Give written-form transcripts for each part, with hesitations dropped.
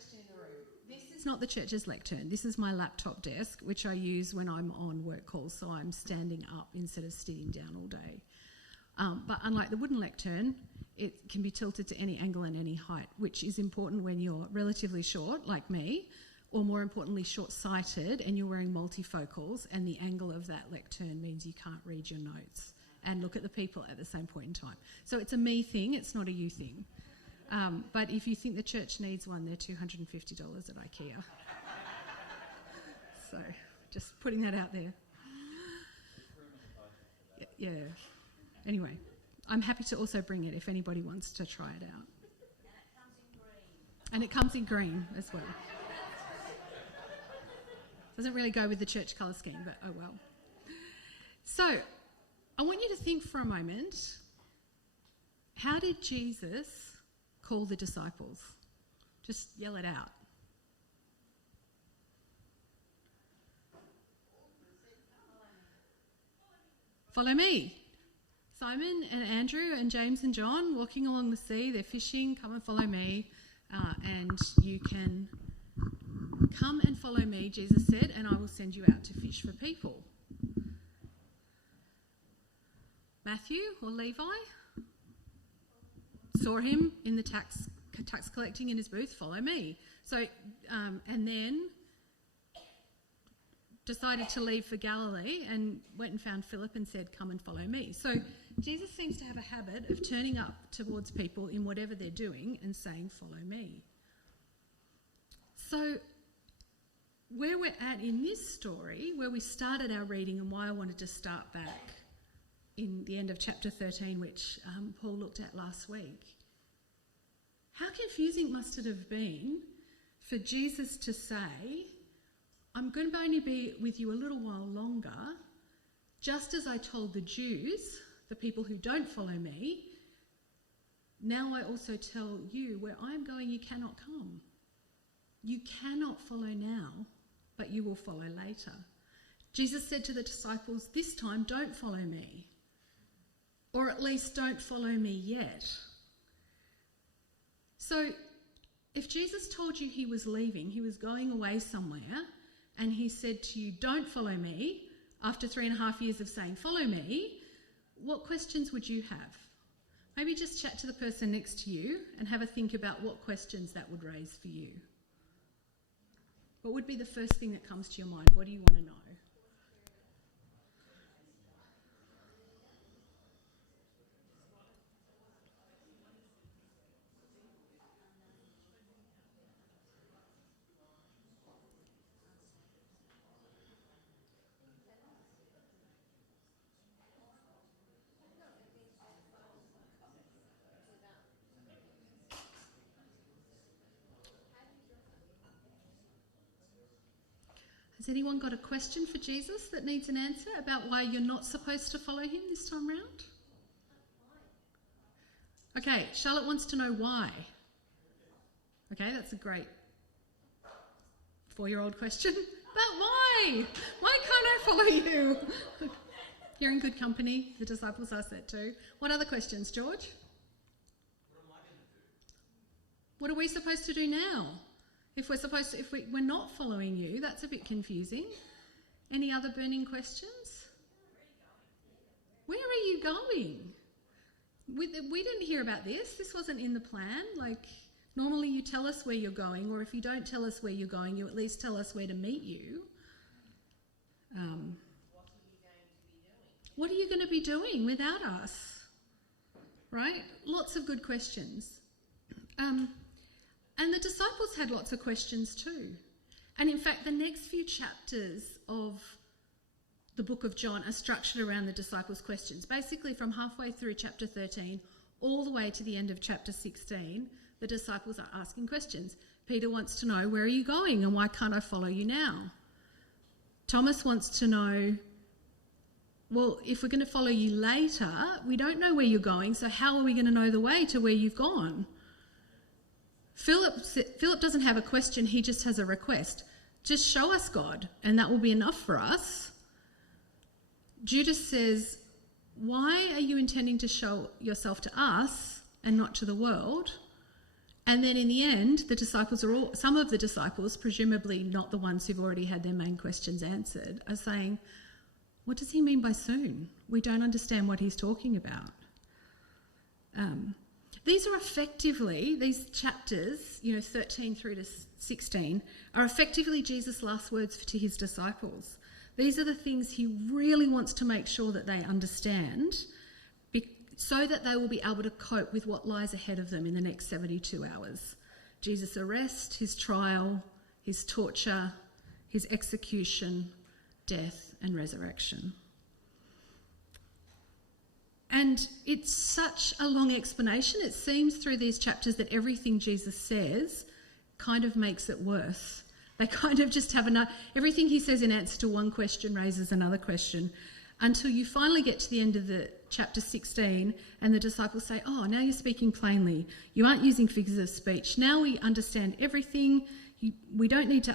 question in the room. This is not the church's lectern. This is my laptop desk, which I use when I'm on work calls, so I'm standing up instead of sitting down all day. But unlike the wooden lectern, it can be tilted to any angle and any height, which is important when you're relatively short, like me, or more importantly, short-sighted, and you're wearing multifocals, and the angle of that lectern means you can't read your notes and look at the people at the same point in time. So it's a me thing, it's not a you thing. But if you think the church needs one, they're $250 at IKEA. So just putting that out there. Yeah. Anyway, I'm happy to also bring it if anybody wants to try it out. And it comes in green as well. Doesn't really go with the church colour scheme, but oh well. So, I want you to think for a moment, how did Jesus call the disciples? Just yell it out. Follow me. Simon and Andrew and James and John walking along the sea, they're fishing, come and follow me, and you can come and follow me, Jesus said, and I will send you out to fish for people. Matthew or Levi saw him in the tax collecting in his booth, follow me. So, and then decided to leave for Galilee and went and found Philip and said, come and follow me. So Jesus seems to have a habit of turning up towards people in whatever they're doing and saying, follow me. So where we're at in this story, where we started our reading and why I wanted to start back in the end of chapter 13, which Paul looked at last week, how confusing must it have been for Jesus to say, I'm going to only be with you a little while longer, just as I told the Jews, the people who don't follow me, now I also tell you, where I'm going, you cannot come. You cannot follow now, but you will follow later. Jesus said to the disciples, this time don't follow me, or at least don't follow me yet. So if Jesus told you he was leaving, he was going away somewhere, and he said to you, don't follow me, after 3.5 years of saying, follow me, what questions would you have? Maybe just chat to the person next to you and have a think about what questions that would raise for you. What would be the first thing that comes to your mind? What do you want to know? Has anyone got a question for Jesus that needs an answer about why you're not supposed to follow him this time round? Okay, Charlotte wants to know why. Okay, that's a great 4-year-old question. But why? Why can't I follow you? You're in good company. The disciples asked that too. What other questions, George? What am I going to do? What are we supposed to do now? If we're not following you, that's a bit confusing. Any other burning questions? Where are you going? We didn't hear about this. This wasn't in the plan. Like, normally you tell us where you're going, or if you don't tell us where you're going, you at least tell us where to meet you. What are you going to be doing without us? Right? Lots of good questions. And the disciples had lots of questions too. And in fact, the next few chapters of the book of John are structured around the disciples' questions. Basically, from halfway through chapter 13 all the way to the end of chapter 16, the disciples are asking questions. Peter wants to know, where are you going and why can't I follow you now? Thomas wants to know, well, if we're going to follow you later, we don't know where you're going, so how are we going to know the way to where you've gone? Philip doesn't have a question, he just has a request. Just show us God, and that will be enough for us. Judas says, why are you intending to show yourself to us and not to the world? And then in the end, some of the disciples, presumably not the ones who've already had their main questions answered, are saying, what does he mean by soon? We don't understand what he's talking about. These chapters, 13 through to 16, are effectively Jesus' last words to his disciples. These are the things he really wants to make sure that they understand so that they will be able to cope with what lies ahead of them in the next 72 hours. Jesus' arrest, his trial, his torture, his execution, death and resurrection. And it's such a long explanation. It seems through these chapters that everything Jesus says kind of makes it worse. They kind of just have everything he says in answer to one question raises another question, until you finally get to the end of the chapter 16 and the disciples say, oh, now you're speaking plainly. You aren't using figures of speech. Now we understand everything. We don't need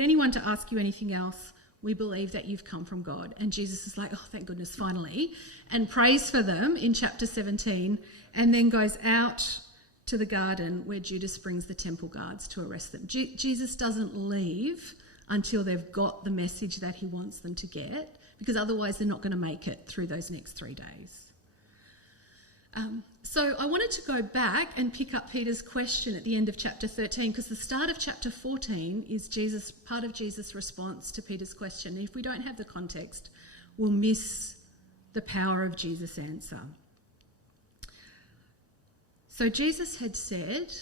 anyone to ask you anything else. We believe that you've come from God. And Jesus is like, oh, thank goodness, finally, and prays for them in chapter 17, and then goes out to the garden where Judas brings the temple guards to arrest them. Jesus doesn't leave until they've got the message that he wants them to get, because otherwise they're not going to make it through those next 3 days. So I wanted to go back and pick up Peter's question at the end of chapter 13, because the start of chapter 14 is part of Jesus' response to Peter's question. And if we don't have the context, we'll miss the power of Jesus' answer. So Jesus had said,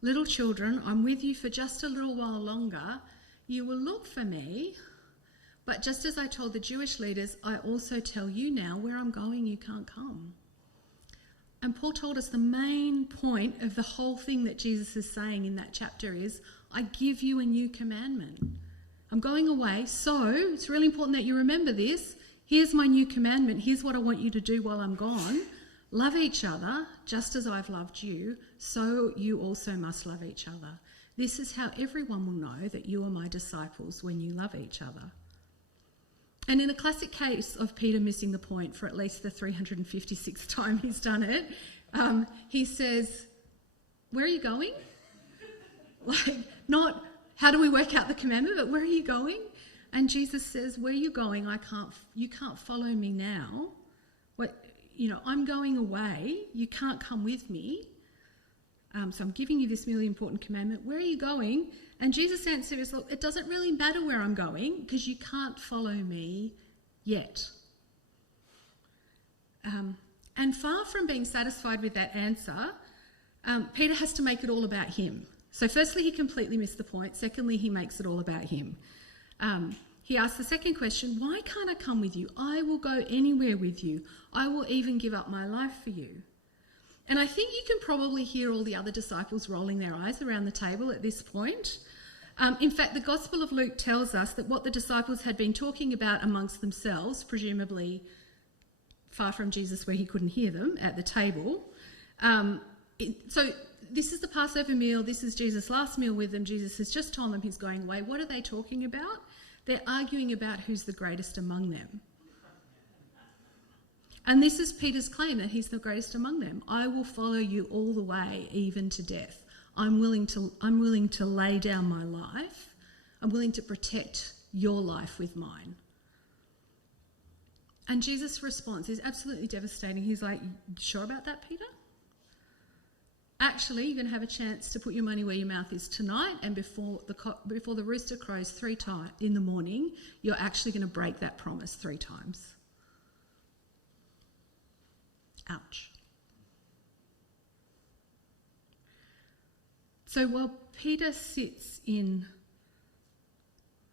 little children, I'm with you for just a little while longer. You will look for me. But just as I told the Jewish leaders, I also tell you now, where I'm going, you can't come. And Paul told us the main point of the whole thing that Jesus is saying in that chapter is, I give you a new commandment. I'm going away, so it's really important that you remember this. Here's my new commandment. Here's what I want you to do while I'm gone. Love each other, just as I've loved you, so you also must love each other. This is how everyone will know that you are my disciples, when you love each other. And in a classic case of Peter missing the point for at least the 356th time he's done it, he says, where are you going? Like, not how do we work out the commandment, but where are you going? And Jesus says, where are you going? You can't follow me now. I'm going away. You can't come with me. So I'm giving you this really important commandment. Where are you going? And Jesus' answer is, look, it doesn't really matter where I'm going, because you can't follow me yet. And far from being satisfied with that answer, Peter has to make it all about him. So firstly, he completely missed the point. Secondly, he makes it all about him. He asks the second question, why can't I come with you? I will go anywhere with you. I will even give up my life for you. And I think you can probably hear all the other disciples rolling their eyes around the table at this point. In fact, the Gospel of Luke tells us that what the disciples had been talking about amongst themselves, presumably far from Jesus where he couldn't hear them at the table. So this is the Passover meal. This is Jesus' last meal with them. Jesus has just told them he's going away. What are they talking about? They're arguing about who's the greatest among them. And this is Peter's claim, that he's the greatest among them. I will follow you all the way, even to death. I'm willing to lay down my life. I'm willing to protect your life with mine. And Jesus' response is absolutely devastating. He's like, sure about that, Peter? Actually, you're going to have a chance to put your money where your mouth is tonight, and before the rooster crows 3 times in the morning, you're actually going to break that promise 3 times. Ouch. So while Peter sits in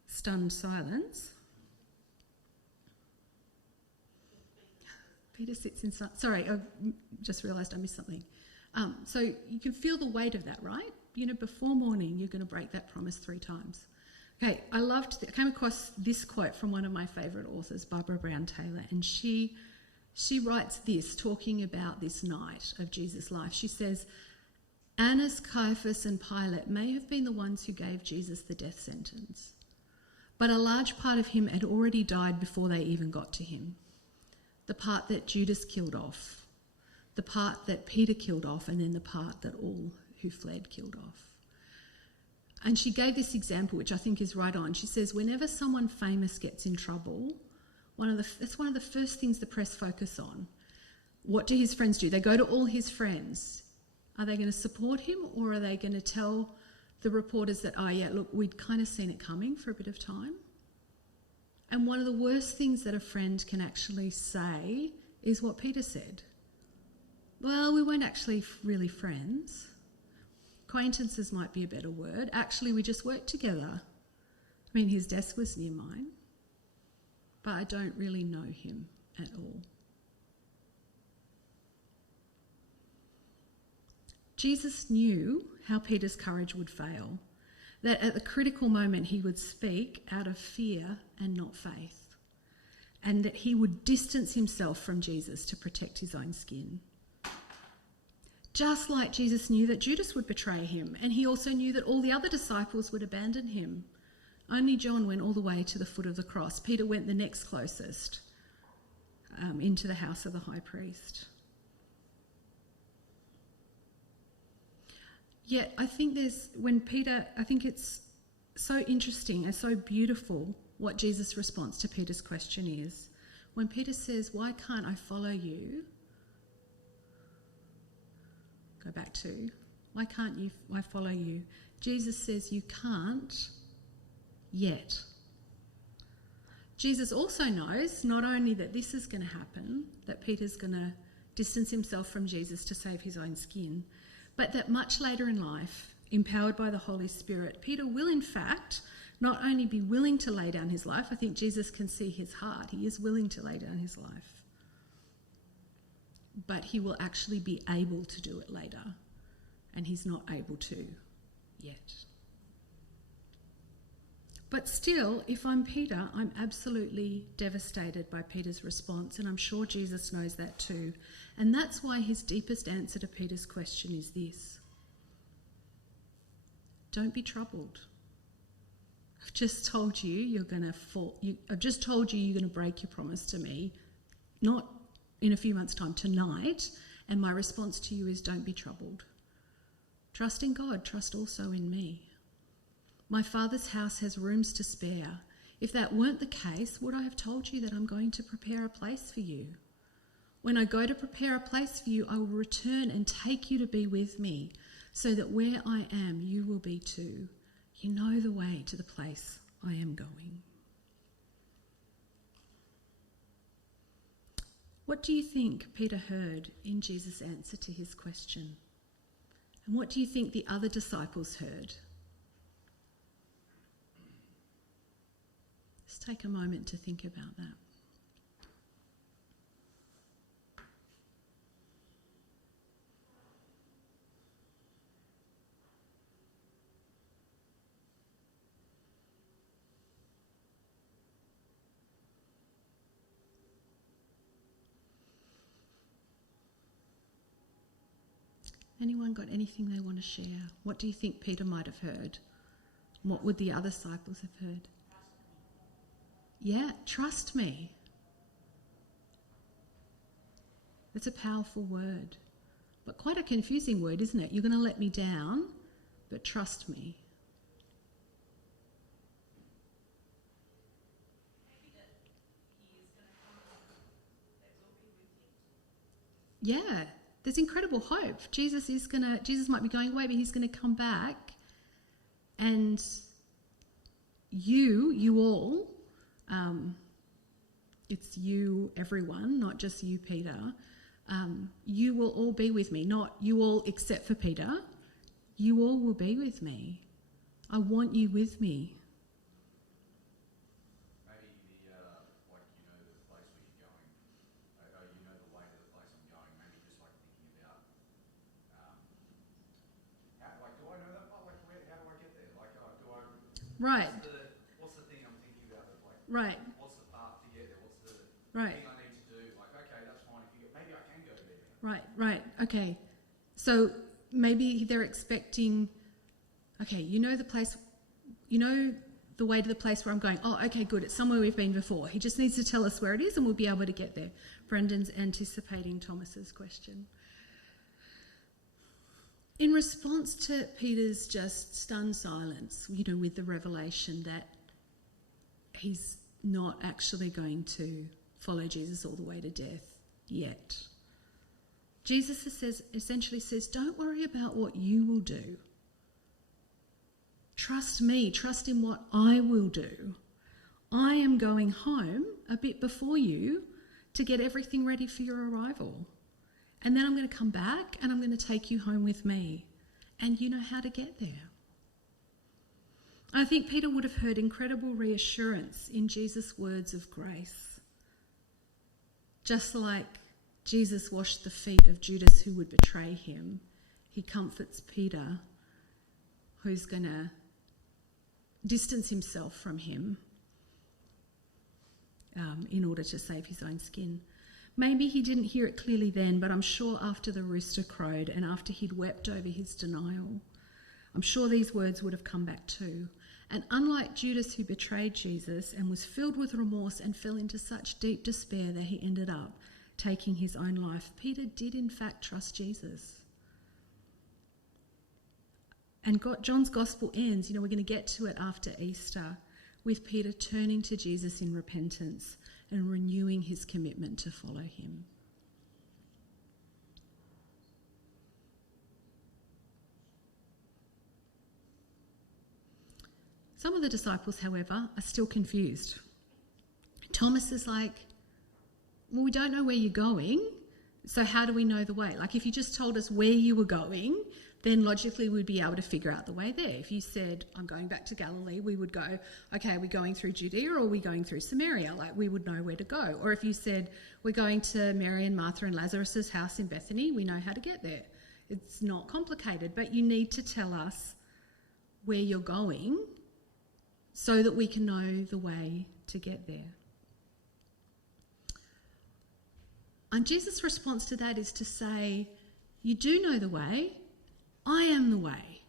stunned silence, sorry, I just realised I missed something. So you can feel the weight of that, right? Before morning, you're going to break that promise 3 times. Okay, I came across this quote from one of my favourite authors, Barbara Brown Taylor, and she writes this, talking about this night of Jesus' life. She says, Annas, Caiaphas and Pilate may have been the ones who gave Jesus the death sentence, but a large part of him had already died before they even got to him. The part that Judas killed off, the part that Peter killed off and then the part that all who fled killed off. And she gave this example, which I think is right on. She says, whenever someone famous gets in trouble, that's one of the first things the press focus on. What do his friends do? They go to all his friends. Are they going to support him, or are they going to tell the reporters that, oh yeah, look, we'd kind of seen it coming for a bit of time? And one of the worst things that a friend can actually say is what Peter said. Well, we weren't actually really friends. Acquaintances might be a better word. Actually, we just worked together. I mean, his desk was near mine, but I don't really know him at all. Jesus knew how Peter's courage would fail, that at the critical moment he would speak out of fear and not faith, and that he would distance himself from Jesus to protect his own skin. Just like Jesus knew that Judas would betray him, and he also knew that all the other disciples would abandon him. Only John went all the way to the foot of the cross. Peter went the next closest, into the house of the high priest. Yet I think it's so interesting and so beautiful what Jesus' response to Peter's question is. When Peter says, why can't I follow you? Go back to, why can't I follow you? Jesus says, you can't yet. Jesus also knows not only that this is going to happen, that Peter's going to distance himself from Jesus to save his own skin, but that much later in life, empowered by the Holy Spirit, Peter will in fact not only be willing to lay down his life, I think Jesus can see his heart, he is willing to lay down his life, but he will actually be able to do it later, and he's not able to yet. But still, if I'm Peter, I'm absolutely devastated by Peter's response, and I'm sure Jesus knows that too. And that's why his deepest answer to Peter's question is this: don't be troubled. I've just told you you're going to fall. I've just told you you're going to break your promise to me, not in a few months' time, tonight. And my response to you is, don't be troubled. Trust in God. Trust also in me. My Father's house has rooms to spare. If that weren't the case, would I have told you that I'm going to prepare a place for you? When I go to prepare a place for you, I will return and take you to be with me, so that where I am, you will be too. You know the way to the place I am going. What do you think Peter heard in Jesus' answer to his question? And what do you think the other disciples heard? Let's take a moment to think about that. Anyone got anything they want to share? What do you think Peter might have heard? What would the other disciples have heard? Yeah, trust me. It's a powerful word, but quite a confusing word, isn't it? You're going to let me down, but trust me. Yeah, there's incredible hope. Jesus might be going away, but he's going to come back, and you all, it's you, everyone, not just you, Peter. You will all be with me. Not you all except for Peter. You all will be with me. I want you with me. Maybe the place where you're going. You know the way to the place I'm going. Maybe just like thinking about, do I know that part? How do I get there? Right. What's the thing I'm thinking about? Right. What's the path to get there? What's the Right. thing I need to do? Okay, that's fine. Maybe I can go there. Right. Okay. So maybe they're expecting, okay, you know the place, you know the way to the place where I'm going. Oh, okay, good. It's somewhere we've been before. He just needs to tell us where it is and we'll be able to get there. Brendan's anticipating Thomas's question. in response to Peter's just stunned silence, with the revelation that he's not actually going to follow Jesus all the way to death yet, Jesus essentially says, don't worry about what you will do. Trust me, trust in what I will do. I am going home a bit before you to get everything ready for your arrival. And then I'm going to come back and I'm going to take you home with me. And you know how to get there. I think Peter would have heard incredible reassurance in Jesus' words of grace. Just like Jesus washed the feet of Judas who would betray him, he comforts Peter, who's going to distance himself from him in order to save his own skin. Maybe he didn't hear it clearly then, but I'm sure after the rooster crowed and after he'd wept over his denial, I'm sure these words would have come back too. And unlike Judas, who betrayed Jesus and was filled with remorse and fell into such deep despair that he ended up taking his own life, Peter did in fact trust Jesus. And John's gospel ends, we're going to get to it after Easter, with Peter turning to Jesus in repentance and renewing his commitment to follow him. Some of the disciples, however, are still confused. Thomas is like, well, we don't know where you're going, so how do we know the way? Like, if you just told us where you were going, then logically we'd be able to figure out the way there. If you said, I'm going back to Galilee, we would go, okay, are we going through Judea or are we going through Samaria? Like, we would know where to go. Or if you said, we're going to Mary and Martha and Lazarus' house in Bethany, we know how to get there. It's not complicated, but you need to tell us where you're going so that we can know the way to get there. And Jesus' response to that is to say, you do know the way, I am the way.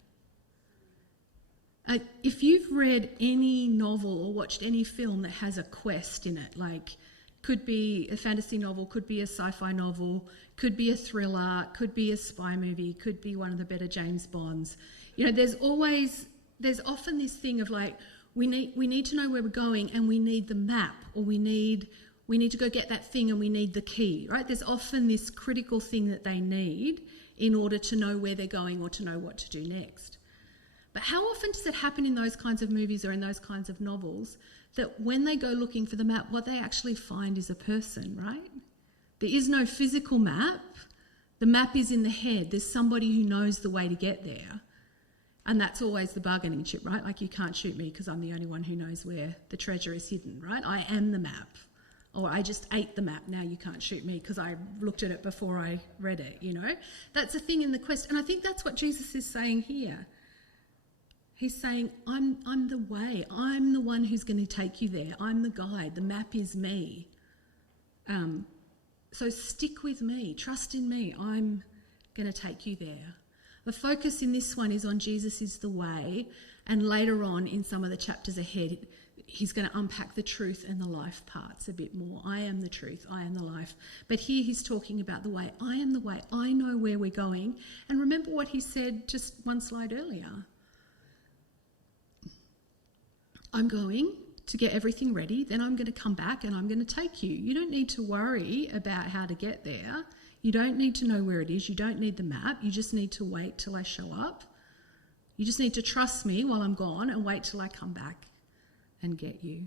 If you've read any novel or watched any film that has a quest in it, like could be a fantasy novel, could be a sci-fi novel, could be a thriller, could be a spy movie, could be one of the better James Bonds. There's often this thing of like, we need to know where we're going and we need the map, or we need to go get that thing and we need the key, right? There's often this critical thing that they need in order to know where they're going or to know what to do next. But how often does it happen in those kinds of movies or in those kinds of novels that when they go looking for the map, what they actually find is a person, right? There is no physical map. The map is in the head. There's somebody who knows the way to get there. And that's always the bargaining chip, right? Like, you can't shoot me because I'm the only one who knows where the treasure is hidden, right? I am the map. Or I just ate the map, now you can't shoot me because I looked at it before I read it, That's a thing in the quest. And I think that's what Jesus is saying here. He's saying, I'm the way. I'm the one who's going to take you there. I'm the guide. The map is me. So stick with me. Trust in me. I'm going to take you there. The focus in this one is on Jesus is the way. And later on in some of the chapters ahead, he's going to unpack the truth and the life parts a bit more. I am the truth, I am the life. But here he's talking about the way. I am the way. I know where we're going. And remember what he said just one slide earlier. I'm going to get everything ready, then I'm going to come back and I'm going to take you. You don't need to worry about how to get there. You don't need to know where it is. You don't need the map. You just need to wait till I show up. You just need to trust me while I'm gone and wait till I come back and get you.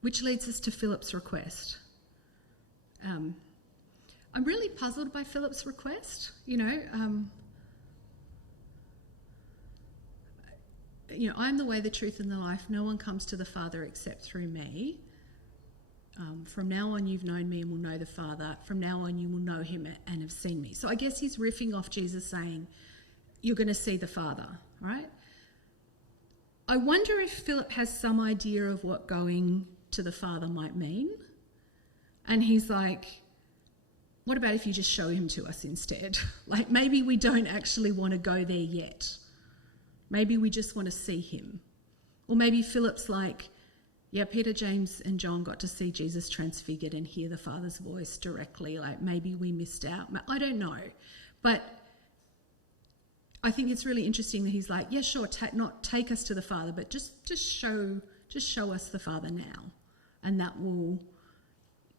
Which leads us to Philip's request. I'm really puzzled by Philip's request. I'm the way, the truth, and the life. No one comes to the Father except through me. From now on, you've known me and will know the Father. From now on, you will know him and have seen me. So I guess he's riffing off Jesus saying, you're going to see the Father, right? I wonder if Philip has some idea of what going to the Father might mean. And he's like, what about if you just show him to us instead? Like, maybe we don't actually want to go there yet. Maybe we just want to see him. Or maybe Philip's like, Yeah, Peter, James and John got to see Jesus transfigured and hear the Father's voice directly. Like, maybe we missed out. I don't know. But I think it's really interesting that he's like, yeah, sure, not take us to the Father, but just show us the Father now. And that will,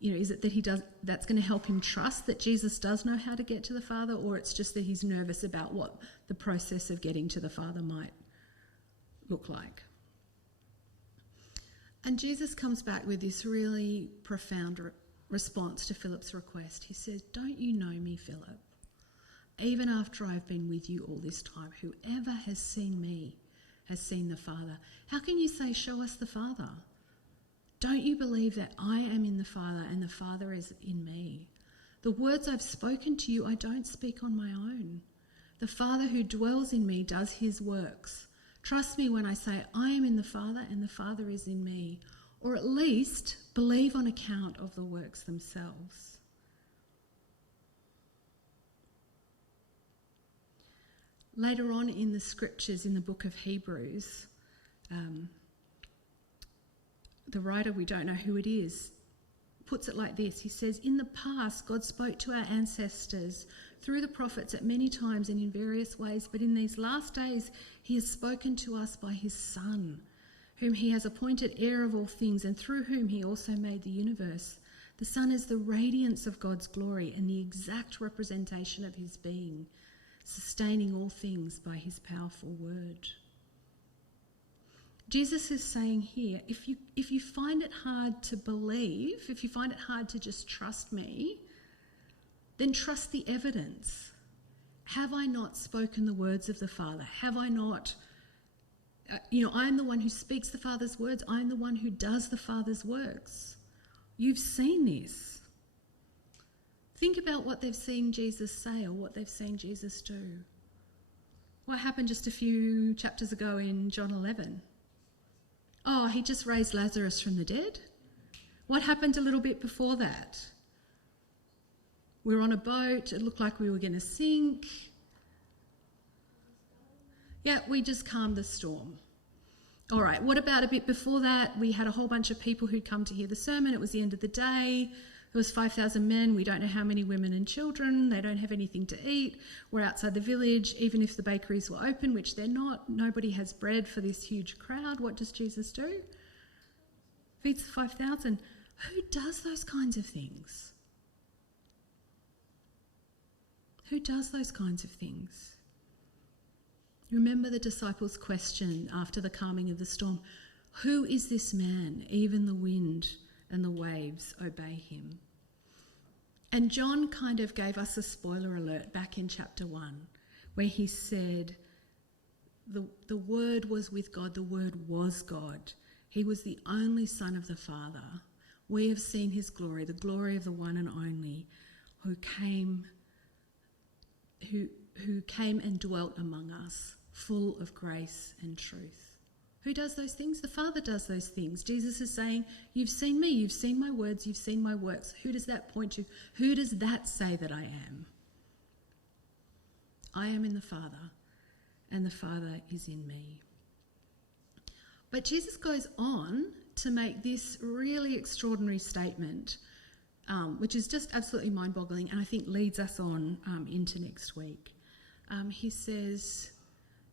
is it that that's going to help him trust that Jesus does know how to get to the Father, or it's just that he's nervous about what the process of getting to the Father might look like? And Jesus comes back with this really profound response to Philip's request. He says, "Don't you know me, Philip? Even after I've been with you all this time, whoever has seen me has seen the Father. How can you say, 'Show us the Father'? Don't you believe that I am in the Father and the Father is in me? The words I've spoken to you, I don't speak on my own. The Father who dwells in me does his works. Trust me when I say I am in the Father and the Father is in me, or at least believe on account of the works themselves." Later on in the scriptures in the book of Hebrews, the writer, we don't know who it is, puts it like this. He says, "In the past, God spoke to our ancestors through the prophets at many times and in various ways, but in these last days he has spoken to us by his Son, whom he has appointed heir of all things and through whom he also made the universe. The Son is the radiance of God's glory and the exact representation of his being, sustaining all things by his powerful word." Jesus is saying here, if you find it hard to believe, if you find it hard to just trust me, then trust the evidence. Have I not spoken the words of the Father? Have I not, I'm the one who speaks the Father's words. I'm the one who does the Father's works. You've seen this. Think about what they've seen Jesus say or what they've seen Jesus do. What happened just a few chapters ago in John 11? Oh, he just raised Lazarus from the dead. What happened a little bit before that? We were on a boat. It looked like we were going to sink. Yeah, we just calmed the storm. All right, what about a bit before that? We had a whole bunch of people who'd come to hear the sermon. It was the end of the day. There was 5,000 men. We don't know how many women and children. They don't have anything to eat. We're outside the village. Even if the bakeries were open, which they're not, nobody has bread for this huge crowd. What does Jesus do? Feeds the 5,000. Who does those kinds of things? Who does those kinds of things? Remember the disciples' question after the calming of the storm. Who is this man? Even the wind and the waves obey him. And John kind of gave us a spoiler alert back in chapter 1, where he said, the Word was with God, the Word was God. He was the only Son of the Father. We have seen his glory, the glory of the one and only, who came and dwelt among us, full of grace and truth. Who does those things? The Father does those things. Jesus is saying, you've seen me, you've seen my words, you've seen my works. Who does that point to? Who does that say that I am? I am in the Father, and the Father is in me. But Jesus goes on to make this really extraordinary statement, which is just absolutely mind-boggling, and I think leads us on into next week. He says,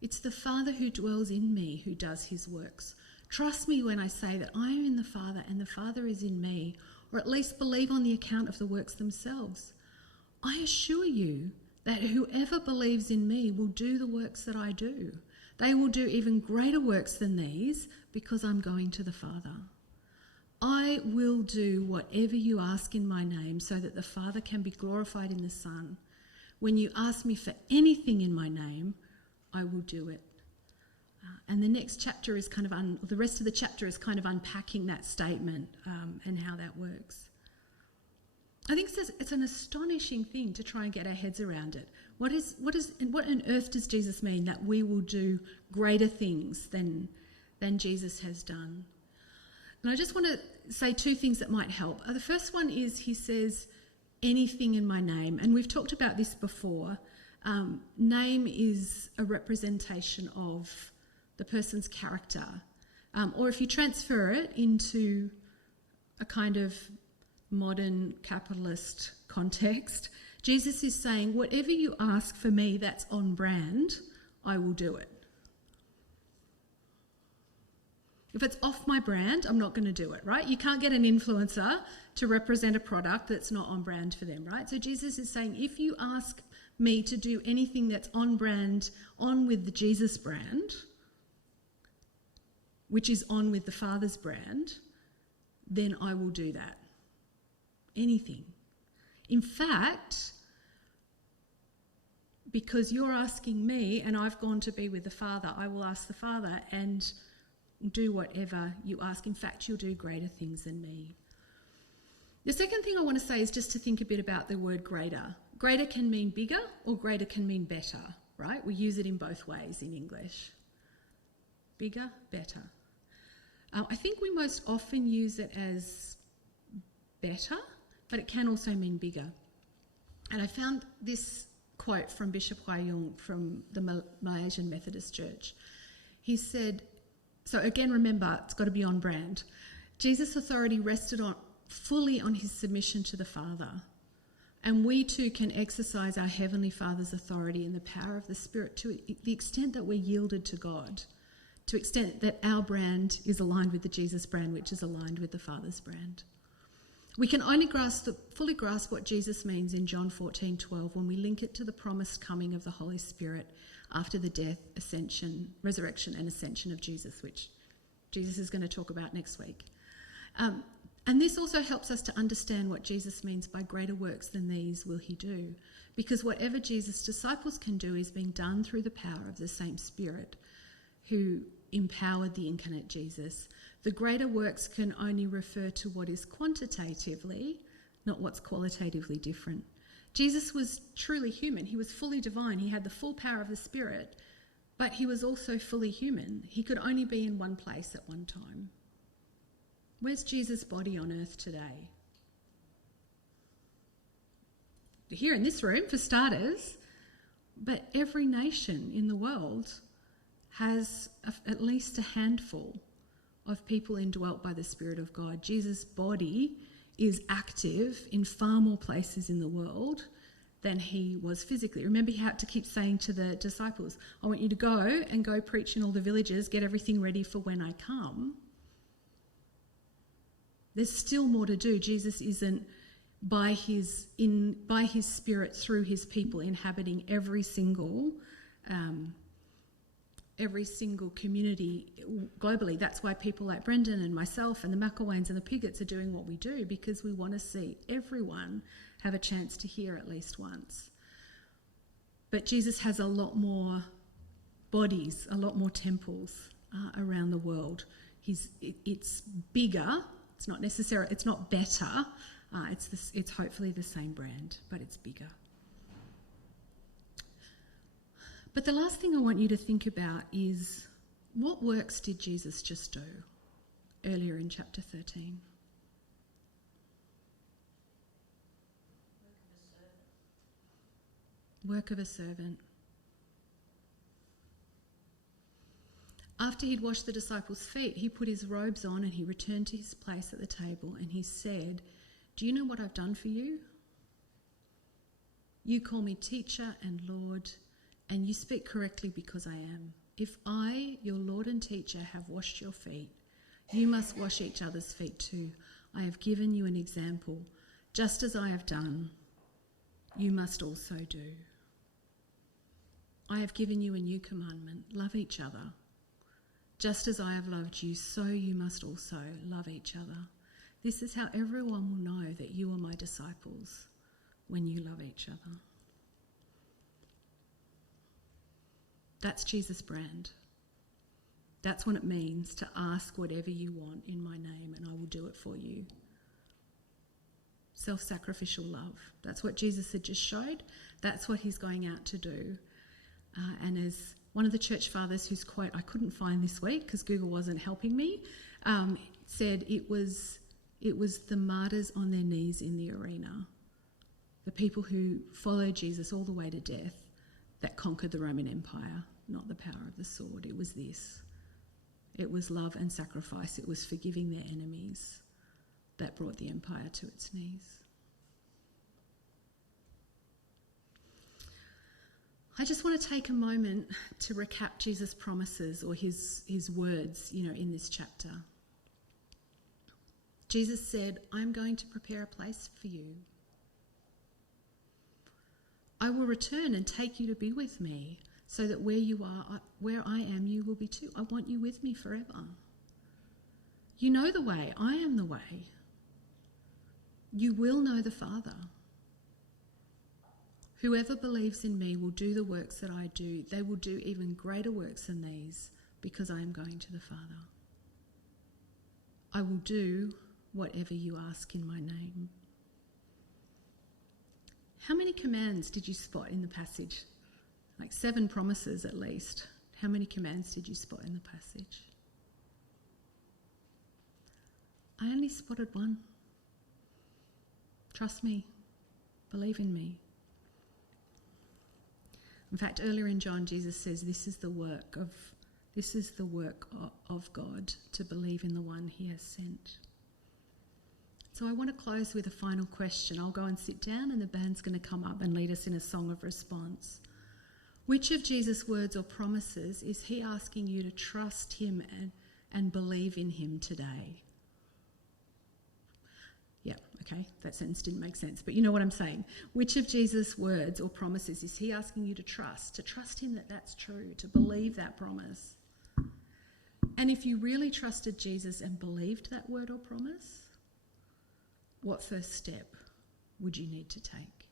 "It's the Father who dwells in me who does his works. Trust me when I say that I am in the Father and the Father is in me, or at least believe on the account of the works themselves. I assure you that whoever believes in me will do the works that I do. They will do even greater works than these because I'm going to the Father. I will do whatever you ask in my name so that the Father can be glorified in the Son. When you ask me for anything in my name, I will do it." And the next chapter is the rest of the chapter is kind of unpacking that statement and how that works. I think it's an astonishing thing to try and get our heads around it. What on earth does Jesus mean that we will do greater things than Jesus has done? And I just want to say two things that might help. The first one is he says, anything in my name. And we've talked about this before. Name is a representation of the person's character. Or if you transfer it into a kind of modern capitalist context, Jesus is saying, whatever you ask for me that's on brand, I will do it. If it's off my brand, I'm not going to do it, right? You can't get an influencer to represent a product that's not on brand for them, right? So Jesus is saying, if you ask me to do anything that's on brand, on with the Jesus brand, which is on with the Father's brand, then I will do that. Anything. In fact, because you're asking me and I've gone to be with the Father, I will ask the Father and do whatever you ask. In fact, you'll do greater things than me. The second thing I want to say is just to think a bit about the word greater. Greater can mean bigger or greater can mean better, right? We use it in both ways in English. Bigger, better. I think we most often use it as better, but it can also mean bigger. And I found this quote from Bishop Hua Yung from the Malaysian Methodist Church. He said, so again, remember, it's got to be on brand. Jesus' authority rested fully on his submission to the Father. And we too can exercise our Heavenly Father's authority in the power of the Spirit to the extent that we're yielded to God, to the extent that our brand is aligned with the Jesus brand, which is aligned with the Father's brand. We can only fully grasp what Jesus means in John 14:12 when we link it to the promised coming of the Holy Spirit after the death, ascension, resurrection and ascension of Jesus, which Jesus is going to talk about next week. And this also helps us to understand what Jesus means by greater works than these will he do. Because whatever Jesus' disciples can do is being done through the power of the same Spirit who empowered the incarnate Jesus. The greater works can only refer to what is quantitatively, not what's qualitatively different. Jesus was truly human. He was fully divine. He had the full power of the Spirit, but he was also fully human. He could only be in one place at one time. Where's Jesus' body on earth today? Here in this room, for starters, but every nation in the world has at least a handful of people indwelt by the Spirit of God. Jesus' body is active in far more places in the world than he was physically. Remember, he had to keep saying to the disciples, I want you to go preach in all the villages, get everything ready for when I come. There's still more to do. Jesus isn't by his Spirit through his people inhabiting every single community globally. That's why people like Brendan and myself and the McElwains and the Pigots are doing what we do, because we want to see everyone have a chance to hear at least once. But Jesus has a lot more bodies, a lot more temples around the world. It's bigger. It's not better. It's hopefully the same brand, but it's bigger. But the last thing I want you to think about is, what works did Jesus just do earlier in chapter 13? Work of a servant. After he'd washed the disciples' feet, he put his robes on and he returned to his place at the table and he said, do you know what I've done for you? You call me teacher and Lord, and you speak correctly because I am. If I, your Lord and teacher, have washed your feet, you must wash each other's feet too. I have given you an example. Just as I have done, you must also do. I have given you a new commandment. Love each other. Just as I have loved you, so you must also love each other. This is how everyone will know that you are my disciples, when you love each other. That's Jesus' brand. That's what it means to ask whatever you want in my name and I will do it for you. Self-sacrificial love. That's what Jesus had just showed. That's what he's going out to do. And as one of the church fathers, whose quote I couldn't find this week because Google wasn't helping me, said it was the martyrs on their knees in the arena, the people who followed Jesus all the way to death, that conquered the Roman Empire, not the power of the sword. It was this. It was love and sacrifice. It was forgiving their enemies that brought the empire to its knees. I just want to take a moment to recap Jesus' promises or his words, in this chapter. Jesus said, I'm going to prepare a place for you. I will return and take you to be with me, so that where you are, where I am, you will be too. I want you with me forever. You know the way. I am the way. You will know the Father. Whoever believes in me will do the works that I do. They will do even greater works than these, because I am going to the Father. I will do whatever you ask in my name. How many commands did you spot in the passage? Like 7 promises at least. How many commands did you spot in the passage? I only spotted 1. Trust me. Believe in me. In fact, earlier in John, Jesus says this is the work of God, to believe in the one he has sent. So I want to close with a final question. I'll go and sit down and the band's going to come up and lead us in a song of response. Which of Jesus' words or promises is he asking you to trust him and believe in him today? Yeah, okay, that sentence didn't make sense, but you know what I'm saying. Which of Jesus' words or promises is he asking you to trust him that that's true, to believe that promise? And if you really trusted Jesus and believed that word or promise, what first step would you need to take?